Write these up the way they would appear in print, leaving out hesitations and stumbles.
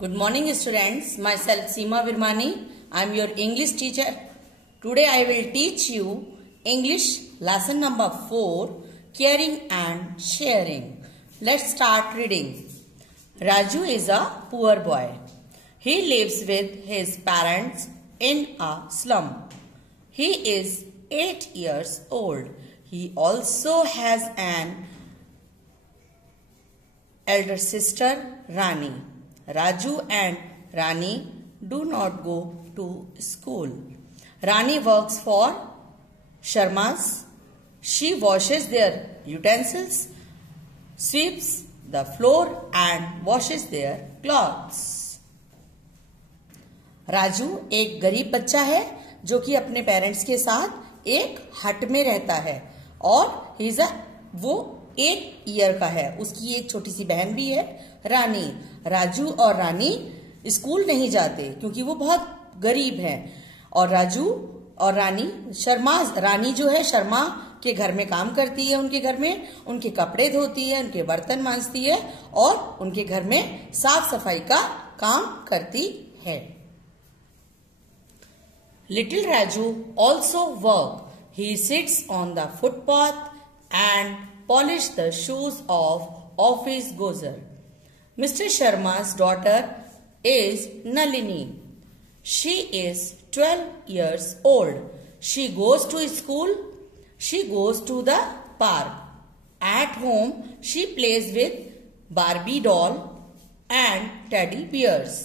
Good morning students, myself Seema Virmani. I am your English teacher. Today I will teach you English lesson number 4, Caring and Sharing. Let's start reading. Raju is a poor boy. He lives with his parents in a slum. He is 8 years old. He also has an elder sister Rani. Raju and Rani do not go to school. Rani works for Sharmas. She washes their utensils, sweeps the floor and washes their clothes. Raju एक गरीब बच्चा है जो कि अपने parents के साथ एक हट में रहता है और वो 8 ईयर का है। उसकी एक छोटी सी बहन भी है रानी। राजू और रानी स्कूल नहीं जाते क्योंकि वो बहुत गरीब हैं और राजू और रानी जो है शर्मा के घर में काम करती है। उनके घर में उनके कपड़े धोती है, उनके बर्तन मांजती है और उनके घर में साफ सफाई का काम करती है। Little Raju also work. He sits on the footpath and polish the shoes of office goer. Mr. Sharma's daughter is Nalini. She is 12 years old. She goes to school. She goes to the park. At home, she plays with Barbie doll and teddy bears.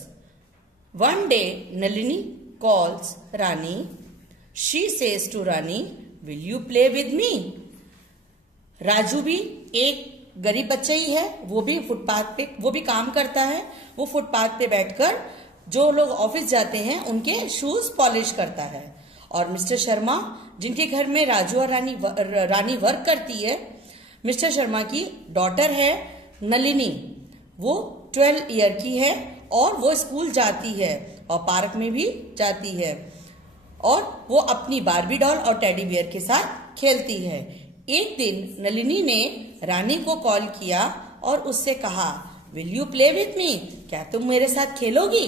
One day, Nalini calls Rani. She says to Rani, "Will you play with me?" Raju भी एक गरीब बच्चा ही है। वो भी काम करता है। वो फुटपाथ पे बैठकर जो लोग ऑफिस जाते हैं उनके शूज पॉलिश करता है। और मिस्टर शर्मा जिनके घर में राजू और रानी वर्क करती है, मिस्टर शर्मा की डॉटर है नलिनी। वो 12 ईयर की है और वो स्कूल जाती है और पार्क में भी जाती है और वो अपनी बार्बी डॉल और टेडी बियर के साथ खेलती है। एक दिन नलिनी ने रानी को कॉल किया और उससे कहा, "Will you play with me?" क्या तुम मेरे साथ खेलोगी?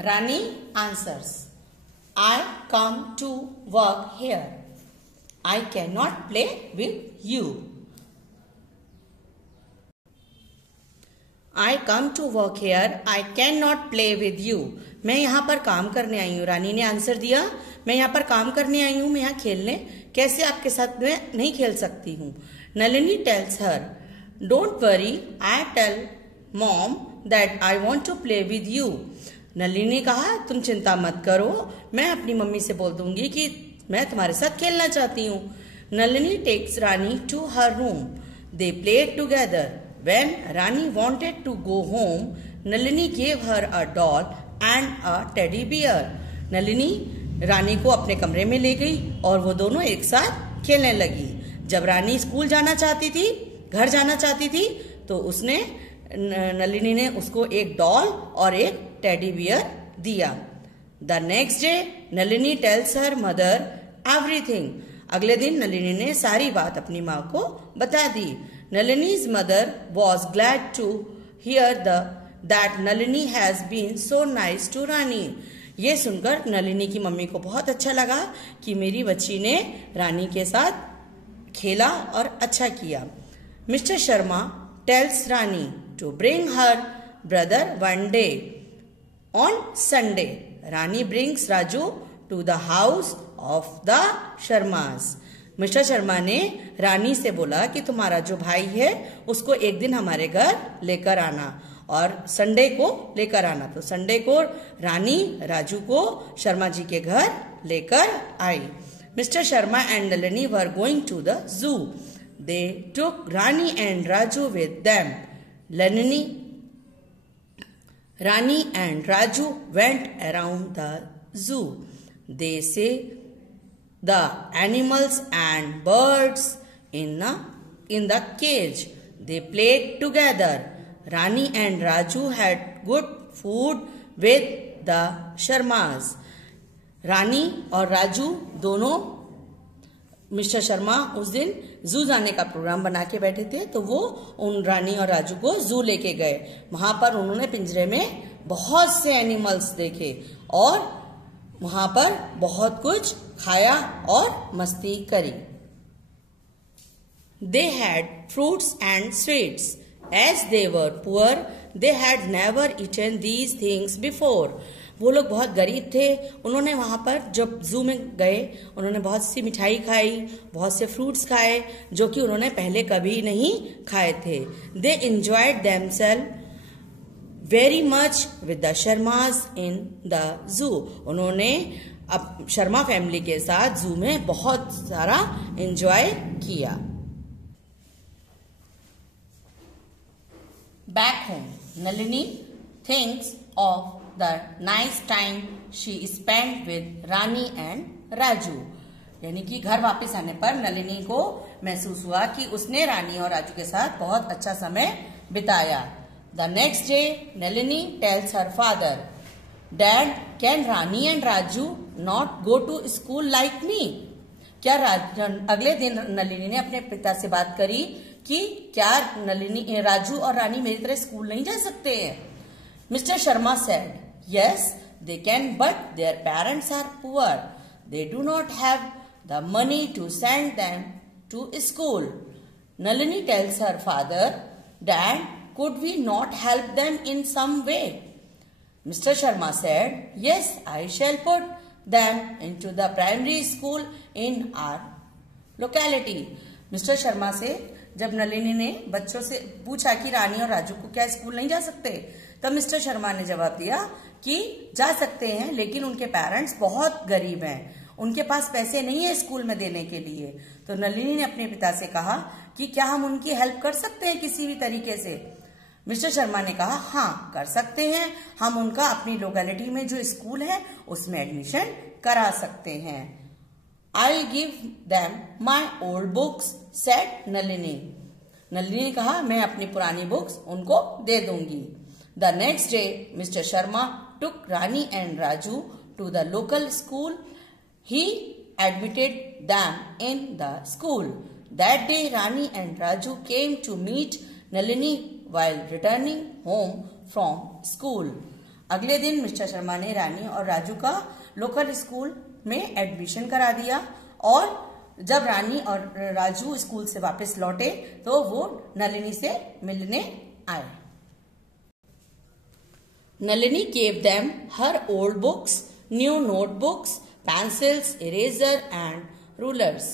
रानी answers, "I come to work here. I cannot play with you." I come to work here. I cannot play with you. मैं यहाँ पर काम करने आई हूँ। रानी ने आंसर दिया, मैं यहाँ पर काम करने आई हूँ, मैं यहाँ खेलने कैसे आपके साथ में नहीं खेल सकती हूँ। Nalini tells her, "Don't worry, I tell mom that I want to play with you." Nalini ने कहा, तुम चिंता मत करो, मैं अपनी मम्मी से बोल दूंगी कि मैं तुम्हारे साथ खेलना चाहती हूँ। Nalini takes Rani to her room. They played together. When Rani wanted to go home, Nalini gave her a doll and a teddy bear. Nalini Rani को अपने कमरे में ले गई और वो दोनों एक साथ खेलने लगी। जब रानी स्कूल जाना चाहती थी, घर जाना चाहती थी, तो नलिनी ने उसको एक डॉल और एक टेडी बियर दिया। The next day Nalini tells her mother everything. अगले दिन नलिनी ने सारी बात अपनी माँ को बता दी। Nalini's mother was glad to hear that Nalini has been so nice to Rani. ये सुनकर नलिनी की मम्मी को बहुत अच्छा लगा कि मेरी बच्ची ने रानी के साथ खेला और अच्छा किया। Mister Sharma tells Rani to bring her brother one day. On Sunday, Rani brings Raju to the house of the Sharmas. Mister Sharma ने रानी से बोला कि तुम्हारा जो भाई है उसको एक दिन हमारे घर लेकर आना और संडे को लेकर आना। तो संडे को रानी राजू को शर्मा जी के घर लेकर आई। Mister Sharma and Nalini were going to the zoo. They took Rani and Raju with them. Rani and Raju went around the zoo. They से the animals and birds in the cage. They played together. Rani and Raju had good food with the Sharmas. रानी और राजू दोनों mister Sharma उस दिन जू जाने का programme बना के बैठे थे, तो वो उन रानी और राजू को जू लेके गए। वहां पर उन्होंने पिंजरे में बहुत से एनिमल्स देखे और वहां पर बहुत कुछ खाया और मस्ती करी। They had fruits and sweets. As they were poor, they had never eaten these things before. वो लोग बहुत गरीब थे। उन्होंने वहां पर जब जू में गए, उन्होंने बहुत सी मिठाई खाई, बहुत से फ्रूट्स खाए जो कि उन्होंने पहले कभी नहीं खाए थे। They enjoyed themselves very much with the Sharmas in the zoo. उन्होंने अब शर्मा फैमिली के साथ जू में बहुत सारा एंजॉय किया। Back home, Nalini thinks of the nice time she spent with Rani and Raju. यानी कि घर वापस आने पर नलिनी को महसूस हुआ कि उसने रानी और राजू के साथ बहुत अच्छा समय बिताया। The next day, Nalini tells her father, "Dad, can Rani and Raju not go to school like me?" क्या अगले दिन नलिनी ने अपने पिता से बात करी कि क्या राजू और रानी मेरी तरह स्कूल नहीं जा सकते हैं। Mister Sharma said, "Yes, they can, but their parents are poor. They do not have the money to send them to school." Nalini tells her father, "Dad, could we not help them in some way?" Mr. Sharma said, "Yes, I shall put them into the primary school in our locality." Mister Sharma से जब नलिनी ने बच्चों से पूछा कि रानी और राजू को क्या स्कूल नहीं जा सकते, तब मिस्टर शर्मा ने जवाब दिया कि जा सकते हैं, लेकिन उनके पेरेंट्स बहुत गरीब हैं, उनके पास पैसे नहीं है स्कूल में देने के लिए। तो नलिनी ने अपने पिता से कहा कि क्या हम उनकी हेल्प कर सकते हैं किसी भी तरीके से। मिस्टर शर्मा ने कहा, हाँ कर सकते हैं, हम उनका अपनी लोकेलिटी में जो स्कूल है उसमें एडमिशन करा सकते हैं। I'll give them my old books, said Nalini. Nalini ने कहा, मैं अपनी पुरानी बुक्स उनको दे दूंगी। The next day, Mr. Sharma took Rani and Raju to the local school. He admitted them in the school. That day, Rani and Raju came to meet Nalini while returning home from school. अगले दिन mister Sharma ने रानी और राजू का local school में admission करा दिया और जब रानी और राजू स्कूल से वापस लौटे तो वो नलिनी से मिलने आए। Nalini gave them her old books, new notebooks, pencils, eraser and rulers.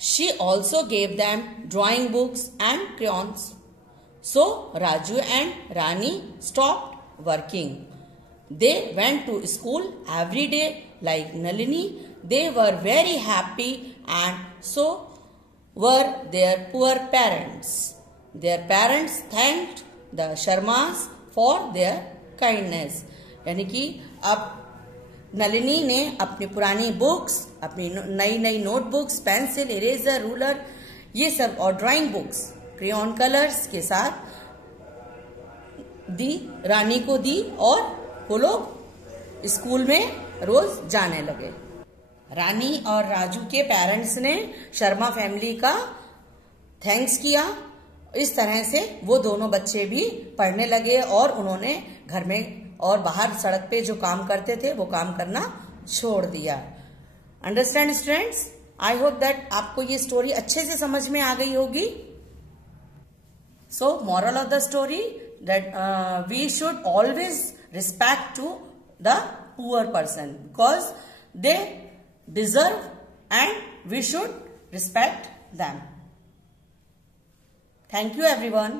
She also gave them drawing books and crayons. So Raju and Rani stopped working. They went to school every day like Nalini. They were very happy and so were their poor parents. Their parents thanked the Sharmas for their kindness. यानी कि अब नलिनी ने अपनी पुरानी books, अपनी नई नई notebooks, pencil, eraser, ruler, ये सब और ड्राइंग बुक्स, क्रेयॉन कलर्स के साथ दी, रानी को दी और वो लोग स्कूल में रोज जाने लगे। रानी और राजू के पेरेंट्स ने शर्मा फैमिली का थैंक्स किया। इस तरह से वो दोनों बच्चे भी पढ़ने लगे और उन्होंने घर में और बाहर सड़क पे जो काम करते थे वो काम करना छोड़ दिया। Understand students? I hope that आपको ये स्टोरी अच्छे से समझ में आ गई होगी। So moral of the story that we should always respect to the poor person because they deserve and we should respect them. Thank you everyone.